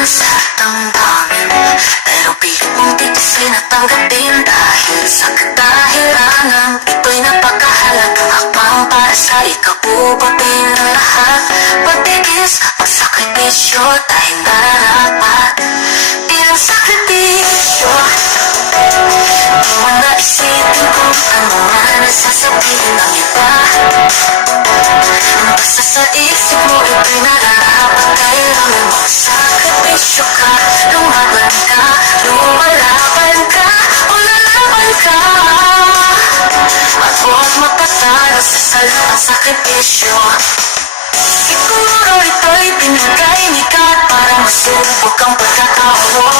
sa damdamin, pero pilit mong titisin at tanggapin. Dahil sa kadahilanan, ito'y napakahalagang hakbang para sa ikabubuti ng lahat. Pagtigis, magsakripisyo, dahil nararapat bilang sakripisyo. Di mo na isipin kung ano man ang sasabihin ng iba. Basta sa isip mo ito'y nararapat. Kailangan magsakripisyo ka, lumaban ka, lumalaban ka, o lalaban ka. At huwag mapatalo sa salutang sakripisyo. Siguro ito'y binigay ni God para masubok ang pagkatao mo.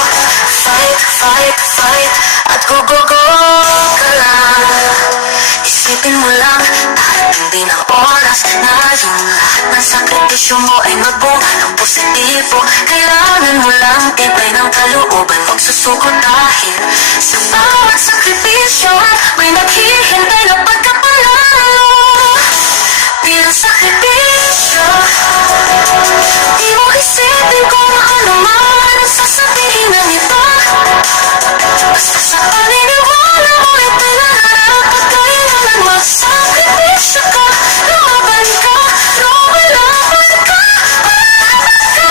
Fight, fight, fight, at go-go-go ka lang. Isipin mo lang, darating din ang oras na yung lahat ng sakripisyo mo ay magbunga ng positibo. Kailangan mo lang tibay ng kalooban, huwag susuko dahil sa bawat sakripisyo may naghihintay na pagkapanalo. Bilang sakripisyo, di mo isipin kung ano man ang sasabihin ng iba. Basta sa paniniwala mo ito'y nararapat. Kailangan magsakripisyo ka, lumaban ka, lumalaban ka, lumalaban ka.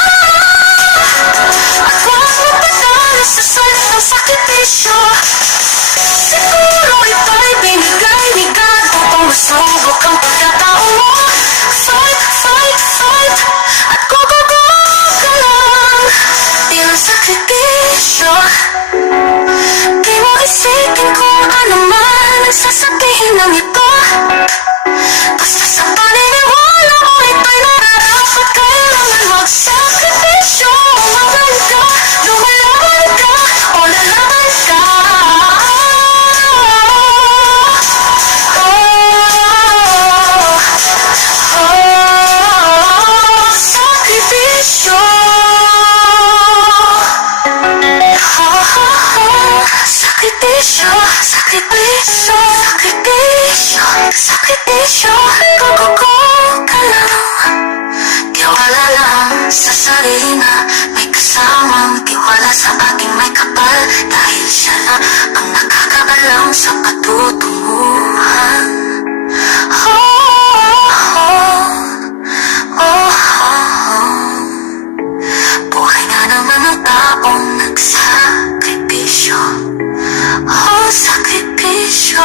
At huwag mapatalo sa salitang sakripisyo. Siguro ito'y binigay ni God upang masubok ang pagkatao mo. Fight, fight, fight, at go-go-go ka lang. Bilang sakripisyo, di mo isipin kung ano man ang sasabihin ng iba. Basta sa paniniwala mo ito'y nararapat. Kailangan magsakripisyo, umaban ka, lumalaban ka, o lalaban ka. Sakripisyo. Sakripisyo, sakripisyo, sakripisyo, sakripisyo. Go-go-go ka lang. Tiwala lang sa sarili na may kasamang tiwala sa aking may kapal. Dahil siya na ang nakakaalam sa patutunguhan. Buhay nga naman ang taong nagsakripisyo. Oh, sakripisyo.